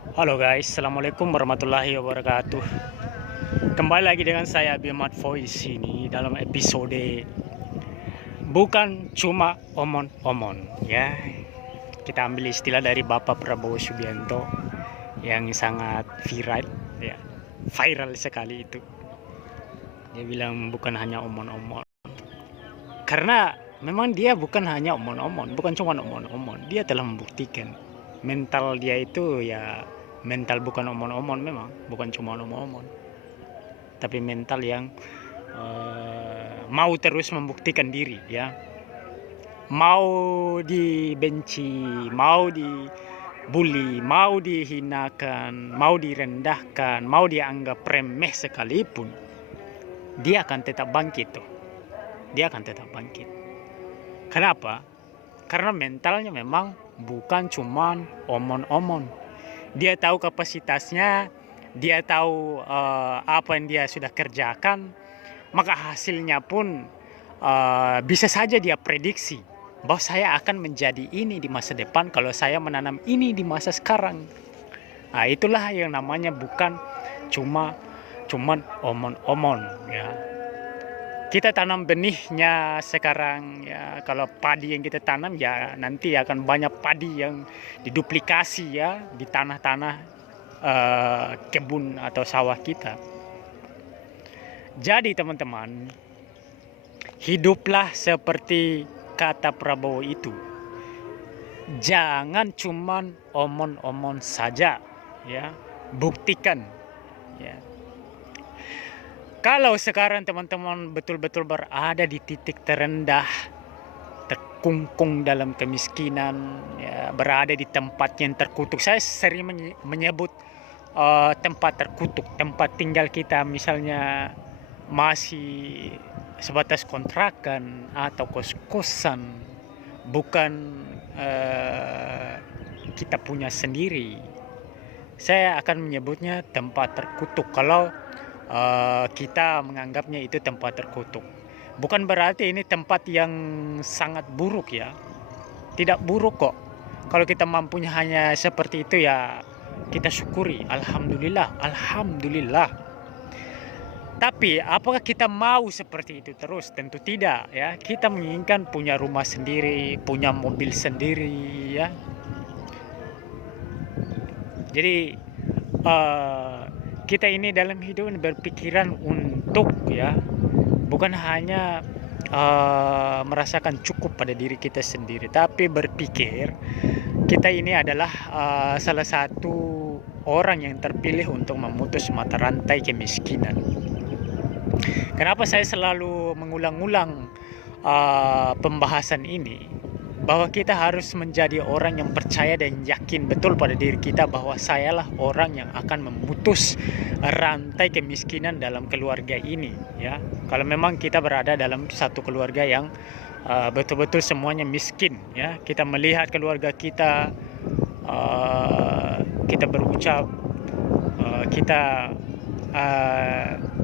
Halo guys, assalamualaikum warahmatullahi wabarakatuh. Kembali lagi dengan saya Bimat Voice ini dalam episode bukan cuma omon-omon ya. Kita ambil istilah dari Bapak Prabowo Subianto yang sangat viral ya, viral sekali itu. Dia bilang bukan hanya omon-omon. Karena memang dia bukan hanya omon-omon, bukan cuma omon-omon. Dia telah membuktikan mental dia itu ya mental bukan omon-omon, memang bukan cuma omon-omon, tapi mental yang mau terus membuktikan diri ya, mau dibenci, mau dibully, mau dihinakan, mau direndahkan, mau dianggap remeh sekalipun, dia akan tetap bangkit tuh. Dia akan tetap bangkit. Kenapa? Karena mentalnya memang bukan cuman omon-omon. Dia tahu kapasitasnya, dia tahu apa yang dia sudah kerjakan, maka hasilnya pun bisa saja dia prediksi bahwa saya akan menjadi ini di masa depan kalau saya menanam ini di masa sekarang. Nah, itulah yang namanya bukan cuman omon-omon ya. Kita tanam benihnya sekarang ya, kalau padi yang kita tanam ya nanti akan banyak padi yang diduplikasi ya di tanah-tanah kebun atau sawah kita. Jadi teman-teman, hiduplah seperti kata Prabowo itu. Jangan cuman omon-omon saja ya, buktikan ya. Kalau sekarang teman-teman betul-betul berada di titik terendah, terkungkung dalam kemiskinan, ya, berada di tempat yang terkutuk. Saya sering menyebut tempat terkutuk, tempat tinggal kita misalnya masih sebatas kontrakan atau kos-kosan, bukan kita punya sendiri. Saya akan menyebutnya tempat terkutuk kalau kita menganggapnya itu tempat terkutuk. Bukan berarti ini tempat yang sangat buruk ya. Tidak buruk kok. Kalau kita mampunya hanya seperti itu ya kita syukuri. Alhamdulillah, alhamdulillah. Tapi apakah kita mau seperti itu terus? Tentu tidak ya. Kita menginginkan punya rumah sendiri, punya mobil sendiri ya. Jadi kita ini dalam hidup berpikiran untuk ya, bukan hanya merasakan cukup pada diri kita sendiri, tapi berpikir kita ini adalah salah satu orang yang terpilih untuk memutus mata rantai kemiskinan. Kenapa saya selalu mengulang-ulang pembahasan ini? Bahwa kita harus menjadi orang yang percaya dan yakin betul pada diri kita bahwa sayalah orang yang akan memutus rantai kemiskinan dalam keluarga ini ya. Kalau memang kita berada dalam satu keluarga yang betul-betul semuanya miskin ya, kita melihat keluarga kita, kita berucap, kita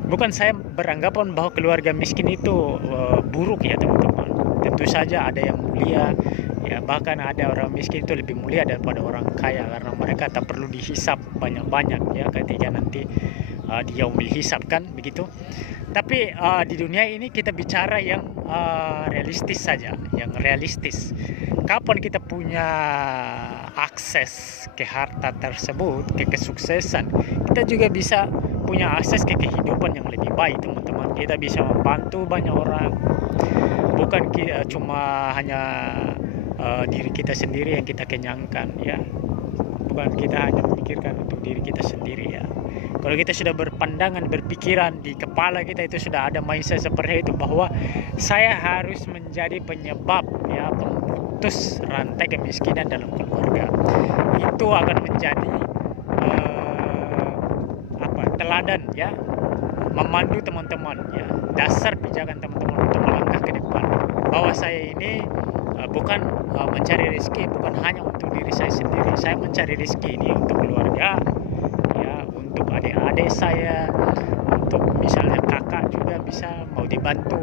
bukan saya beranggapan bahwa keluarga miskin itu buruk ya teman-teman. Tentu saja ada yang mulia ya, bahkan ada orang miskin itu lebih mulia daripada orang kaya karena mereka tak perlu dihisap banyak-banyak ya ketika nanti dia umil hisap kan begitu. Tapi di dunia ini kita bicara yang realistis saja, yang realistis. Kapan kita punya akses ke harta tersebut, ke kesuksesan, kita juga bisa punya akses ke kehidupan yang lebih baik teman-teman. Kita bisa membantu banyak orang, bukan cuma hanya diri kita sendiri yang kita kenyangkan ya, bukan kita hanya memikirkan untuk diri kita sendiri ya. Kalau kita sudah berpandangan, berpikiran di kepala kita itu sudah ada mindset seperti itu bahwa saya harus menjadi penyebab ya, pemutus rantai kemiskinan dalam keluarga, itu akan menjadi teladan ya, memandu teman-teman ya, dasar pijakan teman-teman untuk melangkah ke depan bahwa saya ini bukan mencari rezeki bukan hanya untuk diri saya sendiri. Saya mencari rezeki ini untuk keluarga ya, untuk adik-adik saya, untuk misalnya kakak juga bisa mau dibantu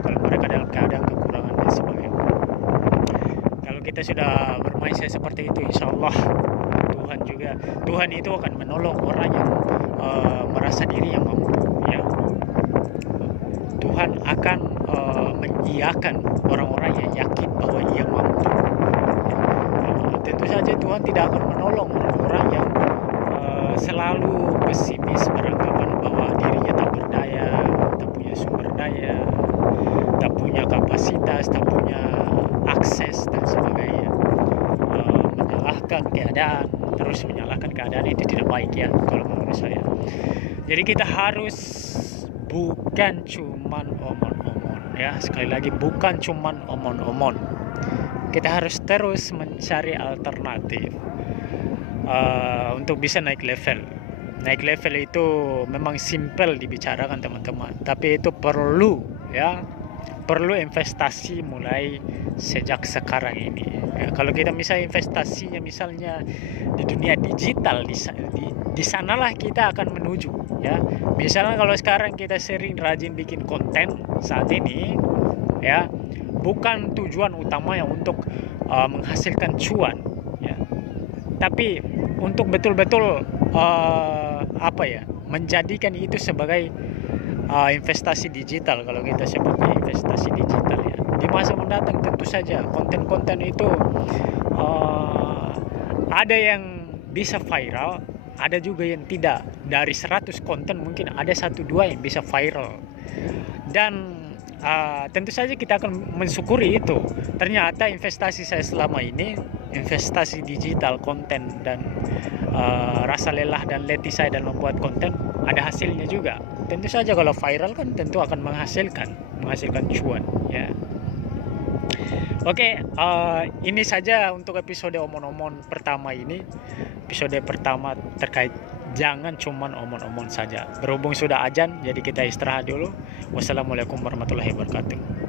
kalau mereka dalam keadaan kekurangan dan sebagainya. Kalau kita sudah bermindset seperti itu, insya Allah Tuhan juga saja Tuhan itu akan menolong orang yang merasa diri yang mampu, ya. Tuhan akan mengiyakan orang-orang yang yakin bahwa ia mampu. Tentu saja Tuhan tidak akan menolong orang-orang yang selalu pesimis, beranggapan bahwa dirinya tak berdaya, tak punya sumber daya, tak punya kapasitas, tak punya akses dan sebagainya. Menyalahkan keadaan, terus menyalahkan keadaan itu tidak baik, ya, kalau menurut saya. Jadi kita harus bukan cuman omon-omon, ya, sekali lagi bukan cuman omon-omon. Kita harus terus mencari alternatif untuk bisa naik level. Naik level itu memang simple dibicarakan teman-teman, tapi itu perlu, ya, perlu investasi mulai sejak sekarang ini. Ya, kalau kita misalnya investasinya misalnya di dunia digital, di sanalah kita akan menuju, ya. Misalnya kalau sekarang kita sering rajin bikin konten saat ini, ya, bukan tujuan utamanya untuk menghasilkan cuan, ya, tapi untuk betul-betul menjadikan itu sebagai investasi digital. Kalau kita sebutnya investasi digital, ya, di masa mendatang tentu saja konten-konten itu ada yang bisa viral, ada juga yang tidak. Dari 100 konten mungkin ada 1-2 yang bisa viral, dan tentu saja kita akan mensyukuri itu. Ternyata investasi saya selama ini, investasi digital, konten, dan rasa lelah dan letih saya dalam membuat konten, ada hasilnya juga. Tentu saja kalau viral kan tentu akan menghasilkan cuan, ya. Oke, ini saja untuk episode omon-omon pertama ini. Episode pertama terkait jangan cuman omon-omon saja. Berhubung sudah azan, jadi kita istirahat dulu. Wassalamualaikum warahmatullahi wabarakatuh.